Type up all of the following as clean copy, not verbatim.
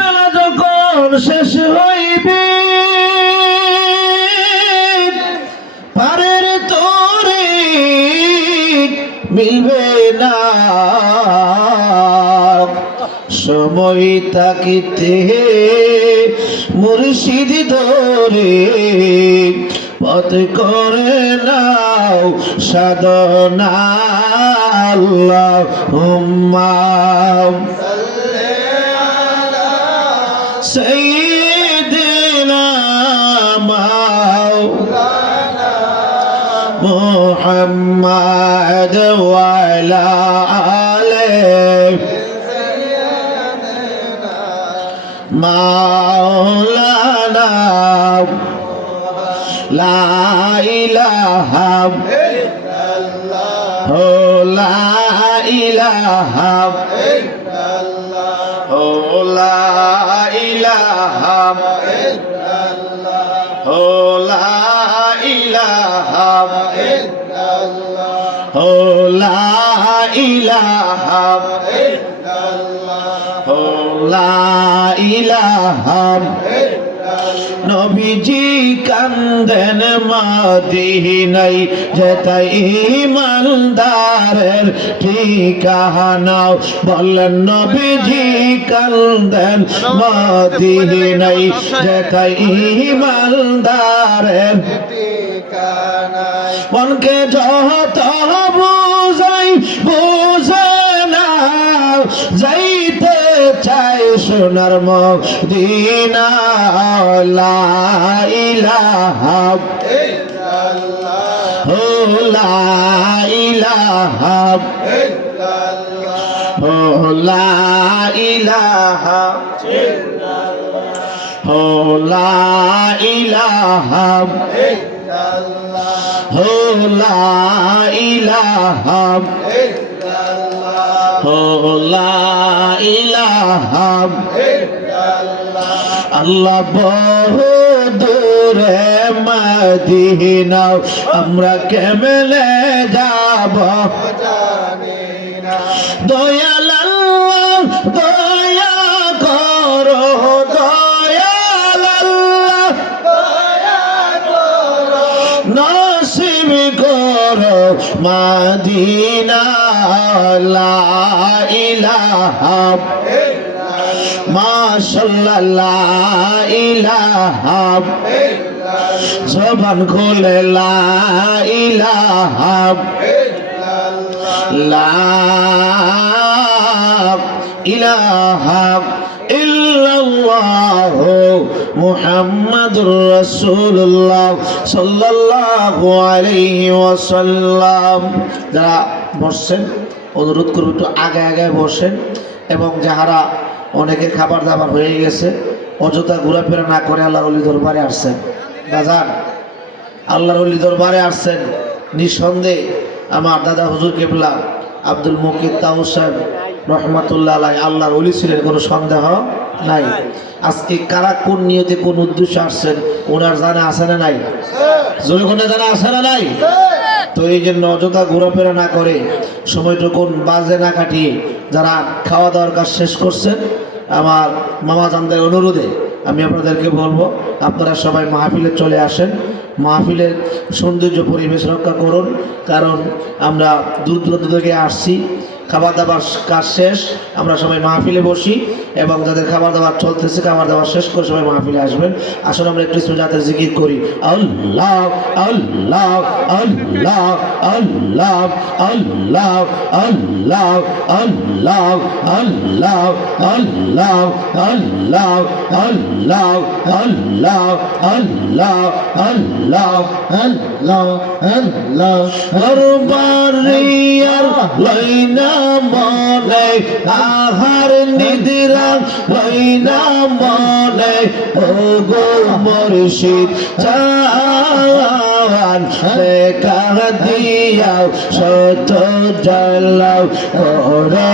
বেলা যখন শেষ হইবে পারের তোরে মিলবে না সময় তাকিতে মুর্শিদ ধরে পথ করে নাও সাধনা আল্লাহুম্মা সাল্লি আলা সাইয়্যিদিনা মাওলানা মুহাম্মাদ ওয়া আলা আলিহি মাওলানা লা ইলাহা ইল্লাল্লাহ লা ইলাহা ইল্লাল্লাহ লা ইলাহা ইল্লাল্লাহ লা ইলাহা ইল্লাল্লাহ লা ইলাহা ইল্লাল্লাহ লা ইলাহা নবীজি কান্দেন মদিনায় যেতাই ইমানদারের ঠিকানা বলেন নবীজি কান্দেন মদিনায় যেতাই ইমানদারের ঠিকানা মনকে যত বুঝাই বুঝে না যাইতে চাই সোনার মদিনা লা ইলাহা ইল্লাল্লাহ লা ইলাহা ইল্লাল্লাহ লা ইলাহা ইল্লাল্লাহ লা ইলাহা ইল্লাল্লাহ লা ইলাহা ইল্লাল্লাহ লা ইলাহা ইল্লাল্লাহ আল্লাহ বহু দূরে মদিনা আমরা কেমনে যাব জানি না দয়াল আল্লাহ দয়া করো দয়াল আল্লাহ দয়া করো নসিব করো মদিনা লা ইলাহা মাশাআল্লাহ লা ইলাহা জবান খুলে লা ইলাহা লা ইলাহা ইল্লাল্লাহ মুহাম্মাদুর রাসূলুল্লাহ সাল্লাল্লাহু আলাইহি ওয়াসাল্লাম। যারা বসছেন অনুরোধ করব একটু আগে আগে বসেন এবং যাহারা অনেকের খাবার দাবার হয়ে গেছে অযথা ঘোরাফেরা না করে আল্লাহর ওলি দরবারে আসছেন বাজার আল্লাহর ওলি দরবারে আসছেন নিঃসন্দেহে আমার দাদা হুজুর কেবলা আব্দুল মুকিত তাউস সাহেব রহমাতুল্লাহ আলাইহি আল্লাহর ওলি ছিলেন, কোনো সন্দেহ নাই। আজকে কারা কোন নিয়তে কোন উদ্দেশ্যে আসছেন ওনার জানা আছে না নাই? জোরে কোনে জানা আছে না নাই? তো এই জন্য অযথা ঘোরাফেরা না করে সময়টুকুন বাজে না কাটিয়ে যারা খাওয়া দাওয়ার কাজ শেষ করছেন আমার মামা জানদের অনুরোধে আমি আপনাদেরকে বলবো আপনারা সবাই মাহফিলে চলে আসেন, মাহফিলের সৌন্দর্য পরিবেশ রক্ষা করুন। কারণ আমরা দূর দূরান্ত থেকে আসছি, খাবার দাবার কাজ শেষ, আমরা সবাই মাহফিলে বসি এবং যাদের খাবার দাবার চলতেছে খাবার দাবার শেষ করে সবাই মাহফিলে আসবেন। আসলে আমরা একটু সুজাতের জিকির করি আল্লাহ আল্লাহ আল্লাহ আল্লাহ আল্লাহ আল্লাহ আল্লাহ আল্লাহ আল্লাহ আল্লাহ আল্লাহ আল্লাহ আল্লাহ আল্লাহ আল্লাহ আল্লাহ দরবারিয়ার লাইনা মনে আহার নিদ্রা লাইনা মনে ও গো মুর্শিদ যাও দেখা দিয়াও শত জ্বালাও করো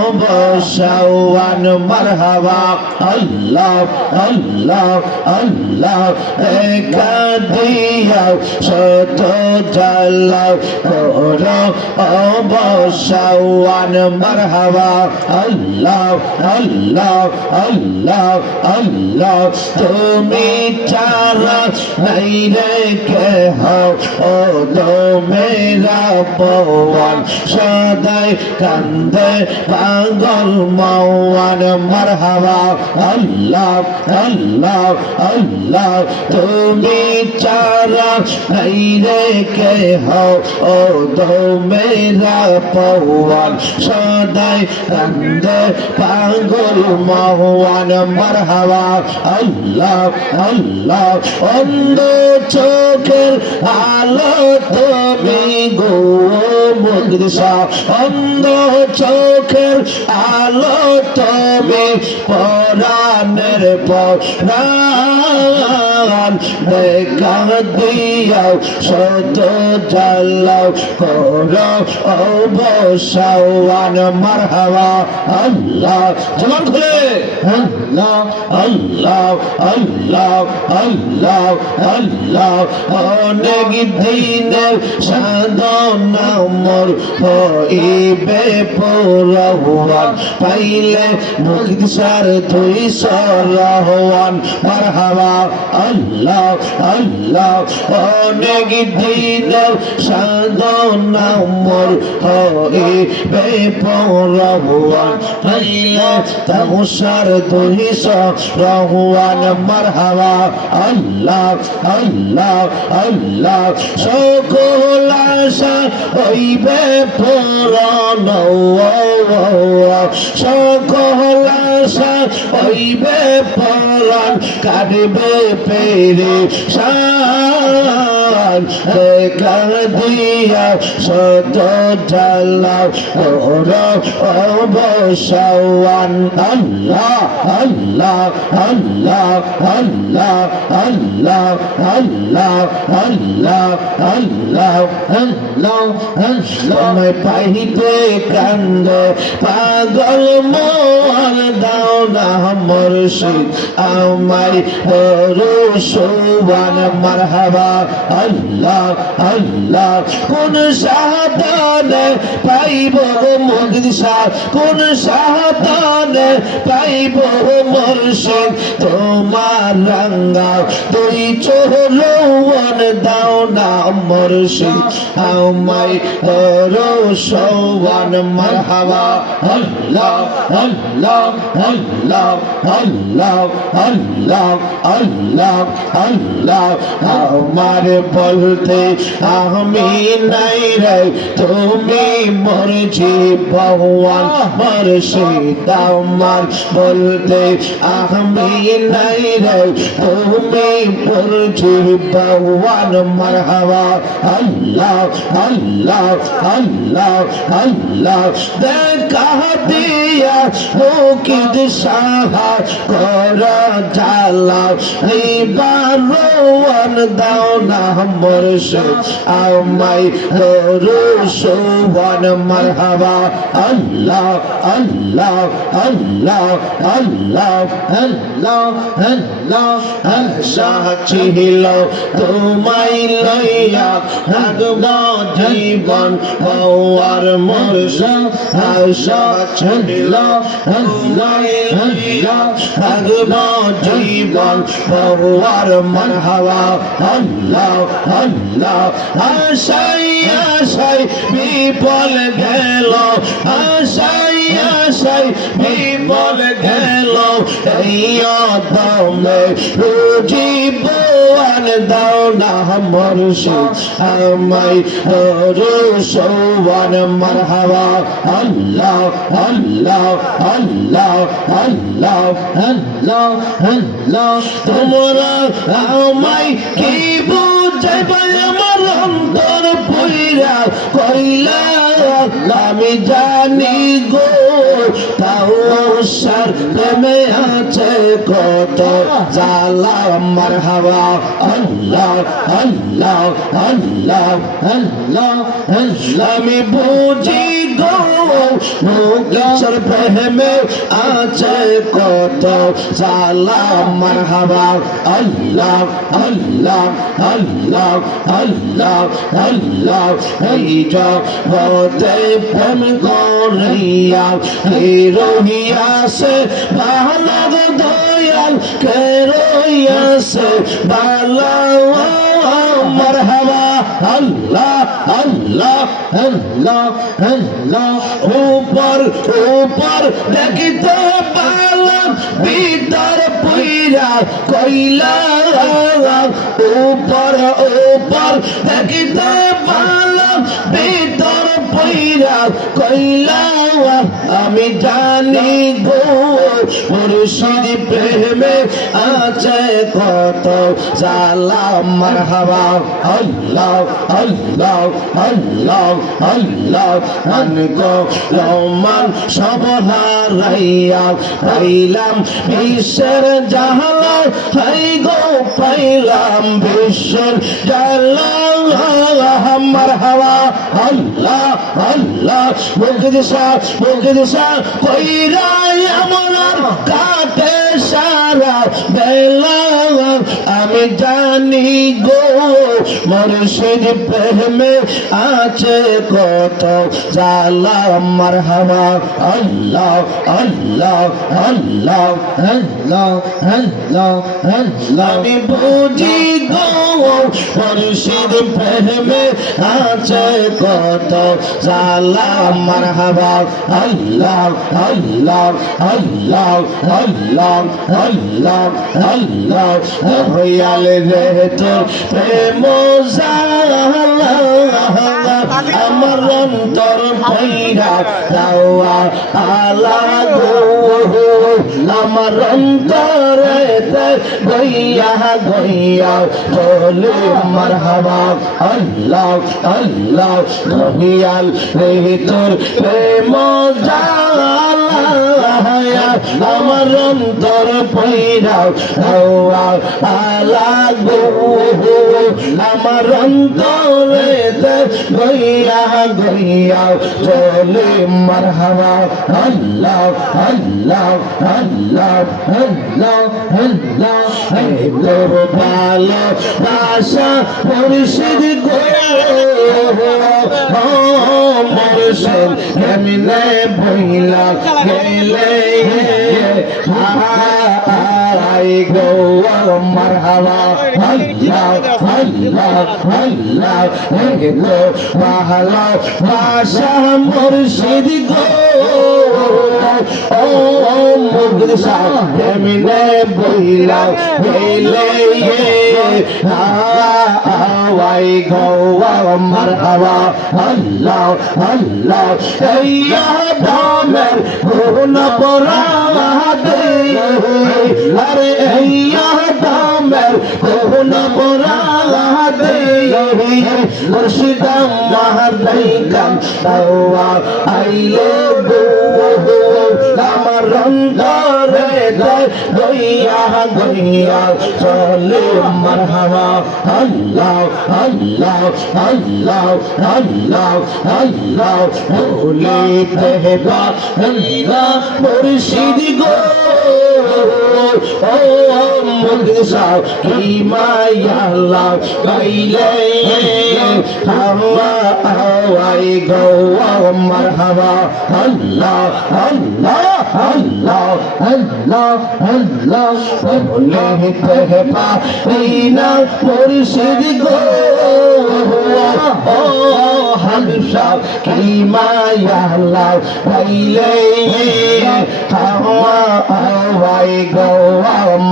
অবসাওয়ান মারহাবা আল্লাহ আল্লাহ আল্লাহ দেখা দিয়াও শত জ্বালাও করো অবসাওয়ান মারহাবা আল্লাহ আল্লাহ আল্লাহ আল্লাহ তুমি চারা নাই রেখে হও ও তো মেরা পওয়ান সদাই কান্দে পাগল মওয়ান মারহাবা আল্লাহ আল্লাহ আল্লাহ তুমি চারা নাই রেখে হও ও তো মেরা পওয়ান সদাই কান্দে পাগল মওয়ান মারহাবা আল্লাহ আল্লাহ অন্ধ চোখের আলো তুমি গো মুর্শিদ অন্ধ চোখের আলো তুমি পরাণের পরাণ দেখা দিয়াও শত জ্বালাও করো অবসাওয়ান মারহাবা আল্লাহ জবান খুলে আল্লাহ আল্লাহ আল্লাহ আল্লাহ আল্লাহ অনেক দিনের সাধনা মোর হইবে পুরহওয়ান পাইলে মুক্তি সার তুই সরহওয়ান মারহাবা আল্লাহ আল্লাহ অনেক দিনের সাধনা মোর হইবে পুরহওয়ান পাইলে তামসার তুই সরহওয়ান মারহাবা আল্লাহ আল্লাহ আল্লাহ সকল আশা হইবে পূরণ সকল আশা হইবে পূরণ কাটবে পেরেশান দেখা দিয়া শত জ্বালাও করো অবসাওয়ান আল্লাহ আল্লাহ আল্লাহ আল্লাহ আল্লাহ আল্লাহ আল্লাহ আল্লাহ আল্লাহ সময় পাইতে কান্দ পাগল মোর দাও না মুর্শিদ আমায় রসুবান মারহাবা আল্লাহ আল্লাহ কোন সাধনে পাইব মুর্শিদ শাহ কোন সাধনে পাইব মুর্শিদ তোমার রঙ্গা তুই চোহরওয়ান দাও না মুর্শিদ আমায় রসুবান মারহাবা আল্লাহ আল্লাহ আল্লাহ আল্লাহ আল্লাহ আল্লাহ আল্লাহ আমার বলতে আমি নাই রে তুমি মোর জীবন মুর্শিদ আমার বলতে আমি নাই রে তুমি মোর জীবন মারহাবা আল্লাহ আল্লাহ আল্লাহ আল্লাহ দেখা দিয়া মুকিদ সাহা করা জালা নিবারণ দাও না মুর্শিদ আমায় রসুবান মারহাবা আল্লাহ আল্লাহ আল্লাহ আল্লাহ আল্লাহ আল্লাহ আল্লাহ ছিল তোমায় লইয়া থাকব জীবন হওয়ার মুর্শিদ আশা ছিল থাকব জীবন হওয়ার মারহাবা আল্লাহ আল্লাহ আশাই আশাই বিপল গেল আশাই আশাই বিপল গেল এই দমে রুজিবান দাও না মুর্শিদ আমায় রসুবান মারহাবা আল্লাহ আল্লাহ আল্লাহ আল্লাহ আল্লাহ আল্লাহ তোমরা আমায় কি যাইবা আমার অন্তর পুইরা কইলা আমি জানি গো তাও সার প্রেমে আছে কত জালা মারহাবা আল্লাহ আল্লাহ আল্লাহ আল্লাহ আমি বুঝি গো মুকেশের প্রেমে আছে কত জালা মারহাবা আল্লাহ আল্লাহ আল্লাহ আল্লাহ আল্লাহ এই জগতে প্রেম করিয়া কে রহিয়াছে ভালো দয়াল কে রহিয়াছে ভালো মারহাবা আল্লাহ আল্লাহ আল্লাহ আল্লাহ উপর উপর দেখিতে পালাম ভিতর পুইরা কইলা উপর উপর দেখিতে পালাম ভিতর পুইরা কইলা আমি জানি গো মুর্শিদ প্রেমে আছে কত জালা মারহাবা আল্লাহ আল্লাহ আল্লাহ আল্লাহ আনকো রহমান সব হারাইয়া পাইলাম বিশ্বের জাহালা হাই গো পাইলাম বিশ্বের জাহালা মারহাবা আল্লাহ আল্লাহ মুখে দিশা কইরা আমার কাটে সারা বেলা আমি জানি গো মুর্শিদ প্রেমে আছে কত জালা মারহাবা আল্লাহ আল্লাহ আল্লাহ আল্লাহ আল্লাহ আল্লাহ আমি বুঝি গো মুর্শিদ প্রেমে আছে কত জালা মারহাবা আল্লাহ আল্লাহ আল্লাহ আল্লাহ আল্লাহ আল্লাহ হইয়াল রে তোর প্রেম জালা আমার অন্তর পয়রা দাওয়া আলা গো আমার অন্তরে গইয়া গইয়া বলে মারহাবা আল্লাহ আল্লাহ হইয়াল রে তোর প্রেম জালা আমার অন্তর পয়রা দাওয়া আলা গো আমার অন্তরে গইয়া গইয়া চলে মারহাবা আল্লাহ আল্লাহ আল্লাহ আল্লাহ আল্লাহ তোর ভালো বাসা মুর্শিদ গো মুর্শিদ এমনে বইলা গেলে আই গো মারহাবা আল্লাহ আল্লাহ আল্লাহ গো ভালো বাসা মুর্শিদ গো ও মুর্শিদ এমনে বইলা গেলে আই গো মারহাবা আল্লাহ আল্লাহ ইয়া দামের গুণ পরাদে আরে ইয়া দামের গুণ পরাদে মুর্শিদ মাহাদাইকাম দাওয়া আইলে গো আমার অন্তরে গইয়া গইয়া চলে মারহাবা আল্লাহ আল্লাহ আল্লাহ আল্লাহ আল্লাহ বলে দেবা আল্লাহ মুর্শিদ গো ও মুর্শিদ কি মায়া লাগ গাইলে হাওয়া আওয়াই গো মারহাবা আল্লাহ আল্লাহ আল্লাহ আল্লাহ আল্লাহ বলে দেবা বিনা মুর্শিদ গো ও হামসা কি মায়া লাগ গাইলে হাওয়া আওয়াই গো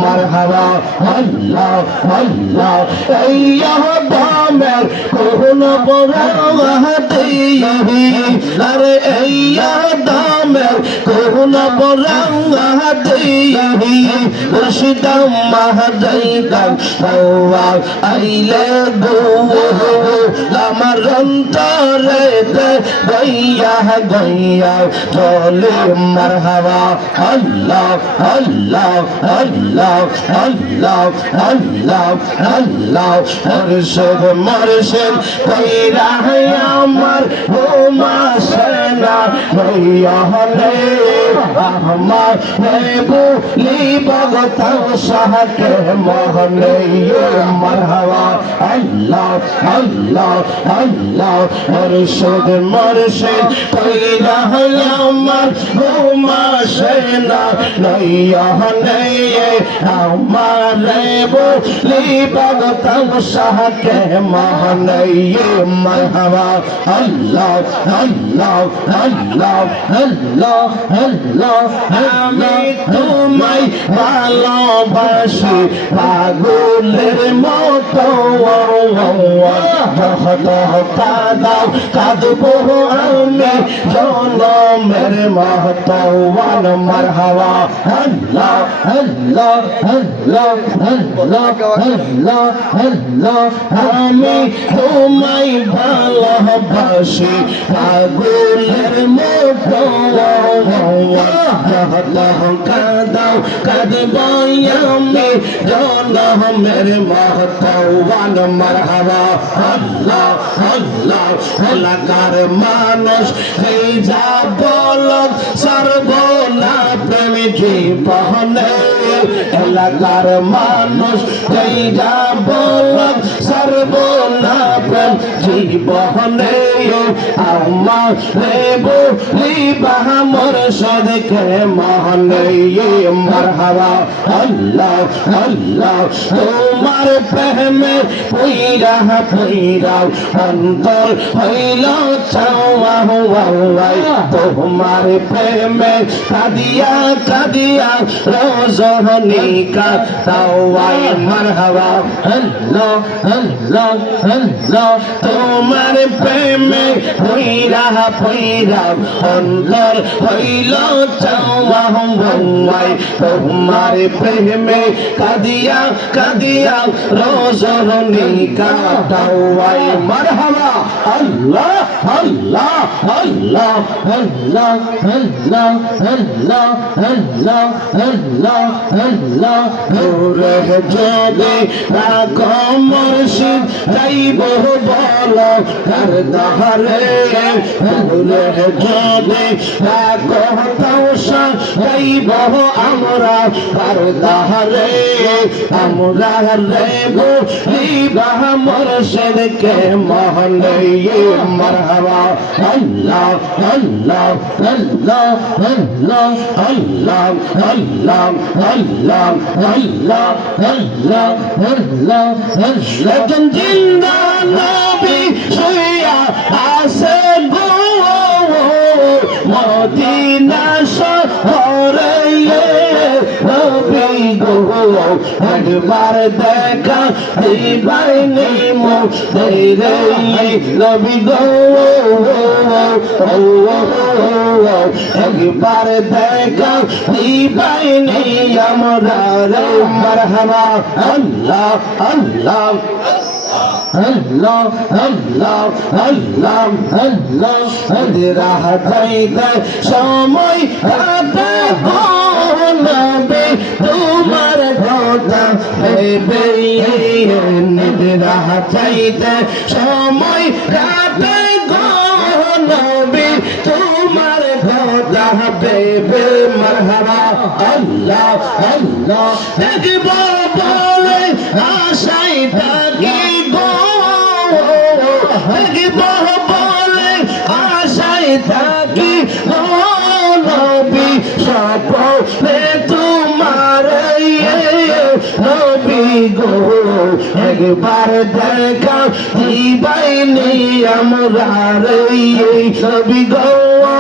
মারহাবা আল্লাহ আল্লাহ এই আহদামের কোন বরাহতি আরে এই আহদামের কোন বরাহতি মুর্শিদাম মাহদাইদাম হওয়া আইলে গো আমার অন্তরে গইয়া গইয়া চলে মারহাবা আল্লাহ আল্লাহ আল্লাহ আল্লাহ আল্লাহ আল্লাহ মুর্শিদ মুর্শিদ কইরা আমার ও মাসনা হইয়া হলে আমার বলি ভগতাও সাহাকে মহলে মারহাবা আল্লাহ আল্লাহ আল্লাহ মুর্শিদ মুর্শিদ কইরা আমার ও মাসনা নইয়া হলে আমার বলি ভগতাও সাহাকে মহলে মারহাবা আল্লাহ আল্লাহ আল্লাহ আল্লাহ আল্লাহ আমি তোমায় ভালোবাসি পাগলের মতো কাঁদাও কাঁদবো আমি জনমের মতো মারহাবা আল্লাহ আল্লাহ আল্লাহ আল্লাহ আল্লাহ আল্লাহ আমি তোমায় ভালোবাসি পাগলের মতো কাঁদাও কাঁদবো আমি জনমের মতো মারহাবা আল্লাহ আল্লাহ এলাকার মানুষ এই যা বলদ সর্বনা প্রেম জীবনে এলাকার মানুষ এই যা বলদ সর্বনা প্রেম জীবনে আমার বলি বাহা মুর্শিদকে মহলে মারহাবা আল্লাহ আল্লাহ তোমার প্রেমে পইরা পইরা অন্তর হইল চাওয়া তোমার প্রেমে কাদিয়া কাদিয়া রজনী কাটাওয়াই মারহাবা আল্লাহ আল্লাহ আল্লাহ তোমার প্রেমে পইরা পইরা অন্তর হইল চাওয়া তোমার প্রেমে কাদিয়া কাদিয়া রজনী কাটাওয়াই মারহাবা আল্লাহ আল্লাহ আল্লাহ আল্লাহ আল্লাহ আল্লাহ আল্লাহ আল্লাহ আল্লাহ ওরে যদি রাখো মুর্শিদ যাইব বল কার দাহারে ওরে যদি রাখো তাওসা যাইব আমরা কার দাহারে আমরা রেগো লিবাহ মুর্শিদকে মহলে মারহাবা আল্লাহ আল্লাহ আল্লাহ আল্লাহ আল্লাহ আল্লাহ আল্লাহ আল্লাহ আল্লাহ আল্লাহ আল্লাহ জিন্দা নবী শুইয়া আছে গো মদিনা শহরে নবী গো একবার দেখা দিবাইনি মোদের নবী গো একবার দেখা দিবাইনি আমরা মারহাবা আল্লাহ আল্লাহ আল্লাহ আল্লাহ আল্লাহ আল্লাহ রাহ যাইতে সময় হাতে হবে তোমার কথা ভেবে রাহ যাইতে সময় হাতে হবে তোমার কথা ভেবে মারহাবা আল্লাহ আল্লাহ দেখব বলে আশাই থাকি বলে আশায় থাকি নবী স্বপ্নে তোমার নবী গো একবার দেখা দিবাইনি আমরা নবী গো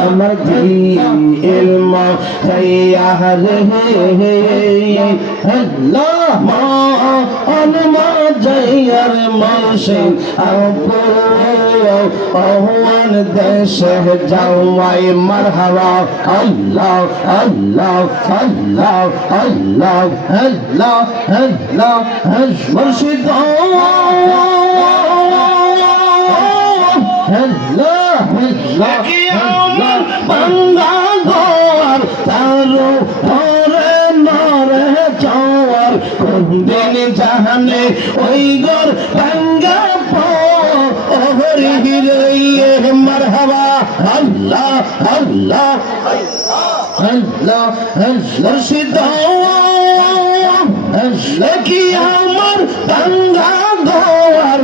আমার দিল মায়া রে আল্লাহ মা যাইয়ার মাসে আপু ওহন দেশে যাওয়াই মারহাবা আল্লাহ আল্লাহ আল্লাহ আল্লাহ আল্লাহ আল্লাহ মুর্শিদ বাংলা গোয়ার তারো পরে নরে চর কোনদিন জাহানে ওই গর বাঙ্গা ওহরি হিরে মারহাবা আল্লাহ আল্লাহ আল্লাহ মুর্শিদ কি আমার বাঙ্গা গোয়ার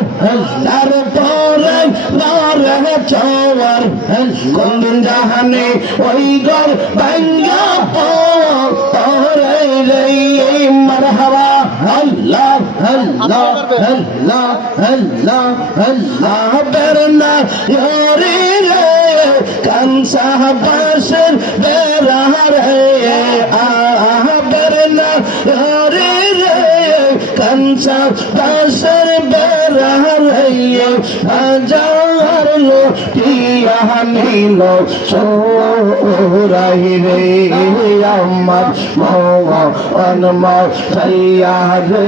তারপরে নরে চর কোন জাহানে ওই গর বাঙ্গা পরে রে মারহাবা আল্লাহ আল্লাহ আল্লাহ আল্লাহ আল্লাহ বেরনা রে কানসা বাসর বেরা রে বেরনা রে কানসা বাসর বেরা রে হাজার লোটিয়া নিল সোরাই রে আমার মা ছাইয়া রে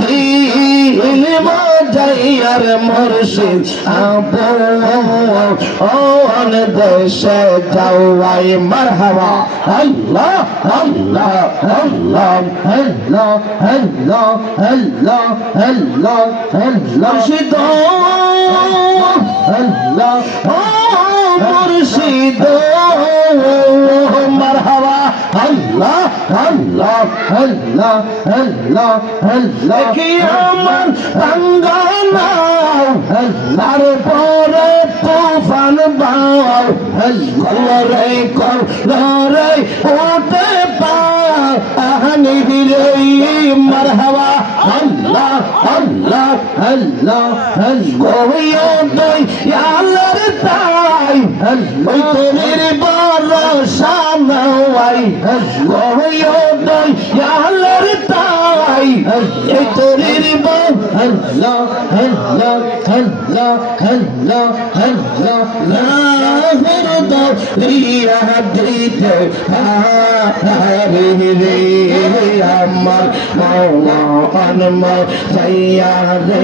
দিল মা যাইয়ার মুর্শিদ আপন দেশে যাওয়াই মারহাবা আল্লাহ আল্লাহ আল্লাহ আল্লাহ আল্লাহ আল্লাহ আল্লাহ আল্লাহ মুর্শিদ আল্লাহ মুর্শিদ মারহাবা আল্লাহ আল্লাহ আল্লাহ আল্লাহ আল্লাহ কি আমার বাঙ্গানা আল্লাহর পরে তুফান বাও আল্লাহরে করে ওতে পা আহানি রে মারহাবা আল্লাহ আল্লাহ আল্লাহ গোয়ো দই আল্লাহর তাই ওই তোর ভরসা নাওয়াই গোয়ো দই আল্লাহর তাই এই তোর আল্লাহ আল্লাহ আল্লাহ আল্লাহ আল্লাহ লাহর দাও রিয়া দিতে রে রে আমার মাওলা আনমা যাইয়া রে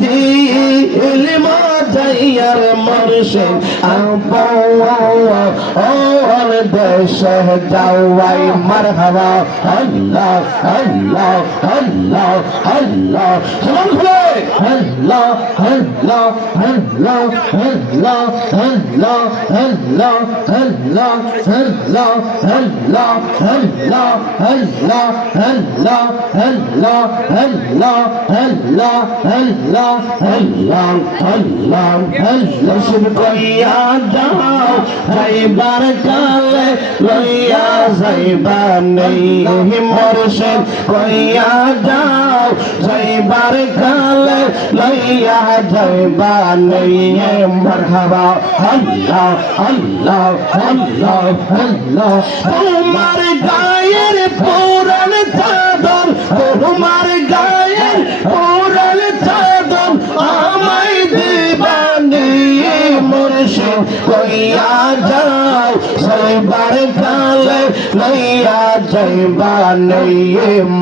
দিল মা যাইয়ার মুর্শিদ আপন দেশে যাওয়াই মারহাবা আল্লাহ আল্লাহ আল্লাহ আল্লাহ সমান খুলে আল্লাহ আল্লাহ আল্লাহ আল্লাহ আল্লাহ আল্লাহ আল্লাহ আল্লাহ আল্লাহ আল্লাহ আল্লাহ আল্লাহ আল্লাহ আল্লাহ আল্লাহ আল্লাহ আল্লাহ আল্লাহ আল্লাহ শুভ কইয়া যাও যাইবার কালে লইয়া যাইবা নেই মুর্শিদ কইয়া যাও যাইবার কালে লইয়া যাইবা নেই মারহাবা আল্লাহ আল্লাহ আল্লাহ আল্লাহ তোমার গায়ের পুরান চাদর তোমার গায়ের পুরান চাদর আমায় দিবানি মুর্শিদ কইয়া যাও যাইবার কালে লইয়া যাইবা নেই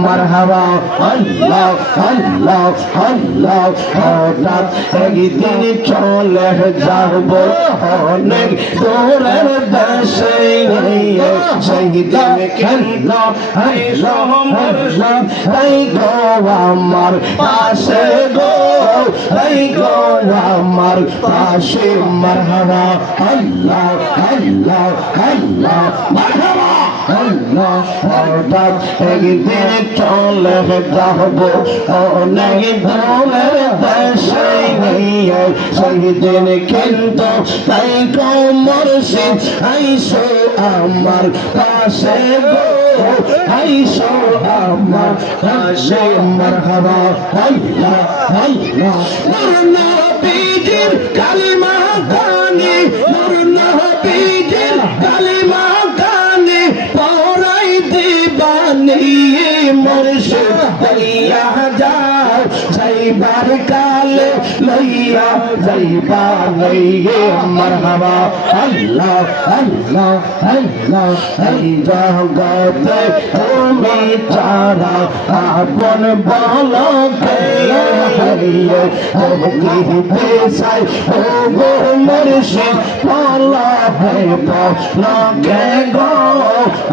মারহাবা আল্লাহ আল্লাহ আল্লাহ হঠাৎ একদিন চলে যাব অনেক দূরের দেশে সেই দিন কেন তাই গো আমার পাশে গো তাই গো আমার পাশে মারহাবা আল্লাহ আল্লাহ আল্লাহ মারহাবা আল্লাহ হঠাৎ একদিন চলে যাব অনেক দূরের দেশে সেই দিন কিন্তু তাই গো মুর্শিদ আইসো আমার পাশে গো আইসো আমার পাশে মারহাবা আল্লাহ আল্লাহ নবীজির কালিমা কানে নূর নবীজির কালিমা কানে পড়াই দিবানি মুর্শিদ হইয়া যাও যাইবার কালে লইয়া যাইবা লইয়ে মারহাবা আল্লাহ আল্লাহ আল্লাহ এই জগতে তুমি ছাড়া আপন বলো কে হইয়ে কহিতে চাই ও গো মুর্শিদ বলো হে বলো কে গো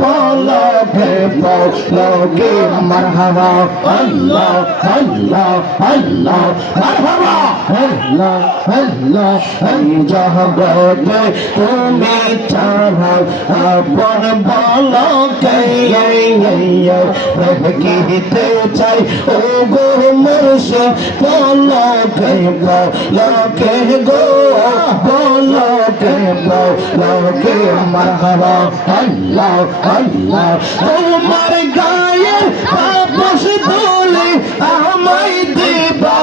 বলো কে বলো কে মারহাবা আল্লাহ আল্লাহ আল্লাহ মারহাবা আল্লাহ আল্লাহ এই জগতে তুমি ছাড়া আপন বলো কে কহিতে চাই ও গো মুর্শিদ বলো কে বলো কে গো বলো কে বলো কে মারহাবা আল্লাহ আল্লাহ তোমার গায়ে আপস দোলে আমায় দিবা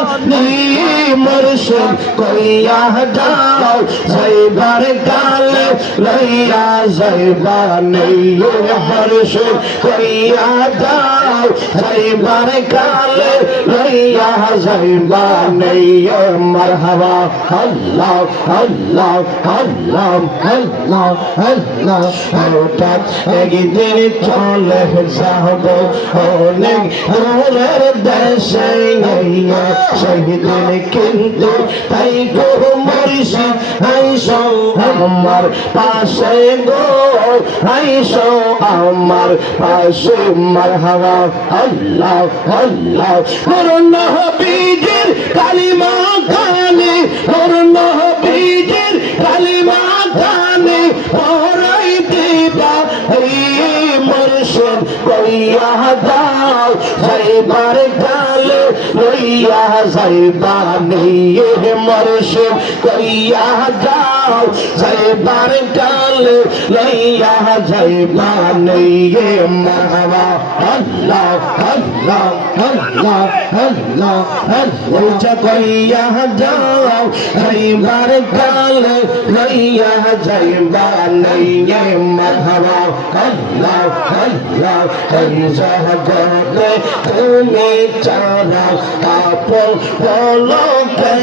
মুর্শিদ কইয়া যাও যাইবার কালে লইয়া যাইবা মুর্শিদ কইয়া যাও যাইবার কালে লইয়া যাইবা মারহাবা আল্লাহ আল্লাহ আল্লাহ আল্লাহ আল্লাহ হঠাৎ একদিন চলে যাব অনেক দূরের দেশে সেদিন কিন্তু তাই গো মুর্শিদ আইসো আমার পাশে গো আইসো আমার পাশে মারহাবা আল্লাহ আল্লাহ নূর নবীজির কালিমা কানে নূর নবীজির কালিমা কানে পড়াই দিবা এই মুর্শিদ কইয়া যাও যাইবার কালে লইয়া যাইবা নিয়ে মুর্শিদ কইয়া যাও যাইবার কালে লইয়া যাইবা নিয়ে মারহাবা আল্লাহ আল্লাহ আল্লাহ আল্লাহ আল্লাহ কইয়া যাও যাইবার কালে লইয়া যাইবা নিয়ে মারহাবা আল্লাহ আল্লাহ এই জগতে তুমি ছাড়া আপন বলো কে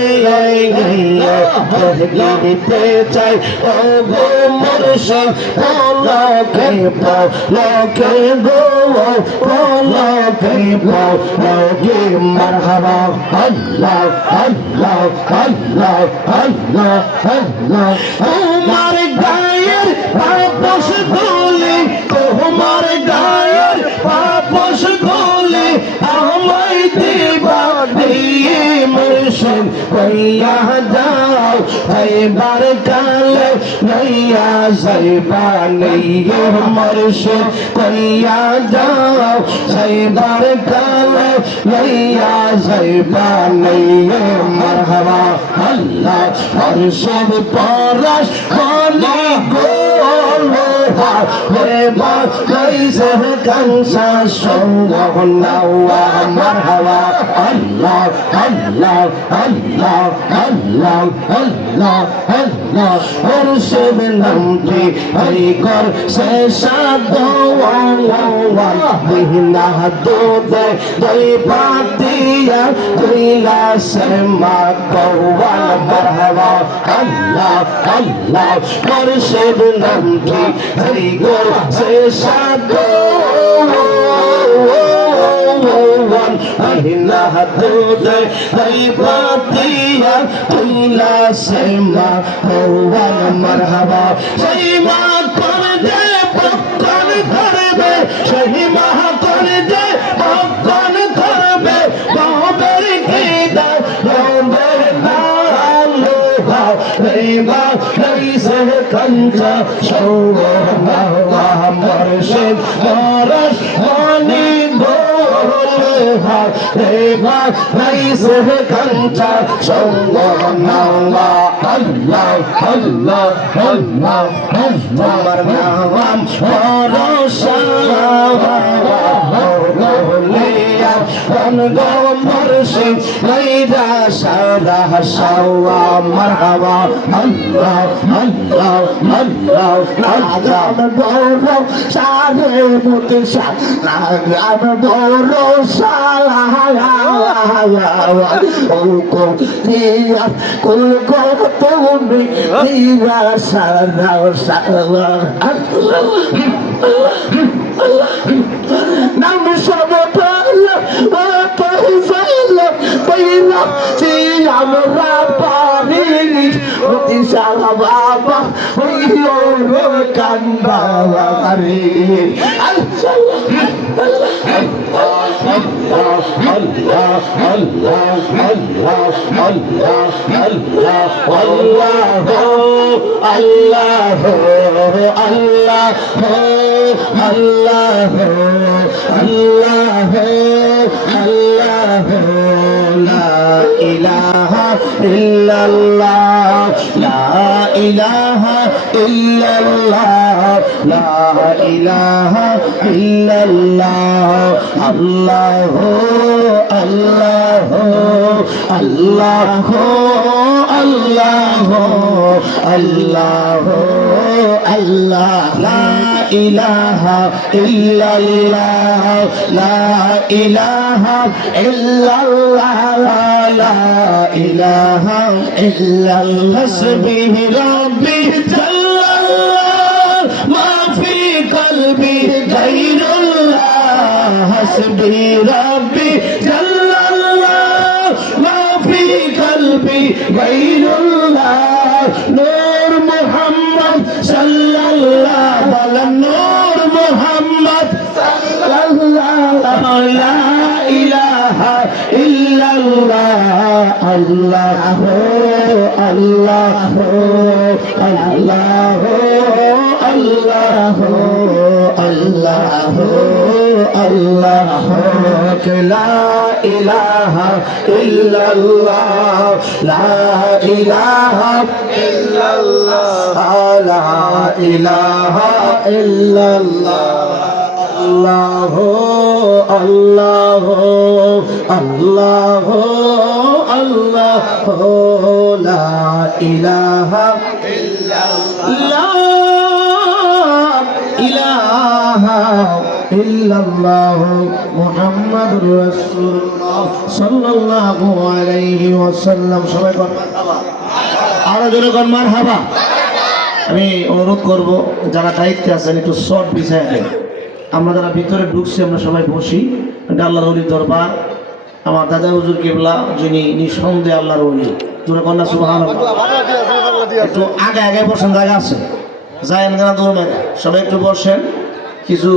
কহিতে চাই ও গো মুর্শিদ বলো কে বলো কে গো বলো কে বলো কে মারহাবা আল্লাহ আল্লাহ আল্লাহ আল্লাহ আল্লাহ তোমার গায়ের আপস দোলে তোমার গায়ের আপস দোলে আমায় দিবা মুর্শিদ কইয়া যাও যাইবার কালে লইয়া যাইবা মুর্শিদ কইয়া যাও যাইবার কালে লইয়া যাইবা মারহাবা আল্লাহ মুর্শিদ পরশ বলি গো কইছে কাঞ্চা সঙ্গ নাওয়া মারহাবা আল্লাহ আল্লাহ আল্লাহ আল্লাহ আল্লাহ আল্লাহ মুর্শিদ নামটি হরি কর সে সাদওয়ান বিনা দুদে দুই পাতিয়া দুইলা সে মা কওয়ান মারহাবা আল্লাহ আল্লাহ মুর্শিদ নামটি হরি কর সে সাদওয়ান আহিনা দুদে দুই পাতিয়া দুইলা সে মা কওয়ান মারহাবা সেই মা করে দে পক্কন ধরবে সেই মা করে দে পক্কন ধরবে বাবের কি দাও বাবের ভালো এই মা লইছে কাঞ্চা সৌগ নাওয়া মুর্শিদ পরশ মনি গোলে এই মা লইছে কাঞ্চা সৌগ নাওয়া আল্লাহ আল্লাহ আল্লাহ তোমার নাম ভরসা গো মুর্শিদ লাইরা সারা সাওয়া মারহাবা আল্লাহ আল্লাহ আল্লাহ আগাম বড় সারে মুতে শাহ আগাম বড় সালাহ ও কো নিয়া কুল কো তুমি নিয়া সারা সাওয়া নাম সবতাল ও তহসাল পয়লা চি আমরা পারি মুতি সারা বাবা ওইও কান্দা রে حسبي ربي جل الله ما في قلبي غير الله حسبي ربي جل الله ما في قلبي غير الله نور محمد صلى الله على نور محمد صلى الله لا إله إلا الله الله الله الله الله الله الله لا إله إلا الله لا إله إلا الله لا إله إلا الله الله الله الله الله لا إله إلا الله لا إله إلا الله محمد رسول الله صلى الله عليه وسلم সবাই কোন মারহাবা আরো জোরে কোন মারহাবা আমি অনুরোধ করব যারা দায়িত্বে আছেন একটু শর্ট বিছায় দেন আমরা যারা ভিতরে ঢুকছি আমরা সবাই বসি এটা আল্লাহর ওলির দরবার আমার দাদা হুজুর কিবলা যিনি নিঃসন্দেহে আল্লাহর ওলি তোরা কন্যা সুবহানাল্লাহ একটু আগে আগে বসেন জায়গা আছে যায় না দূর সবাই একটু বসেন কিছু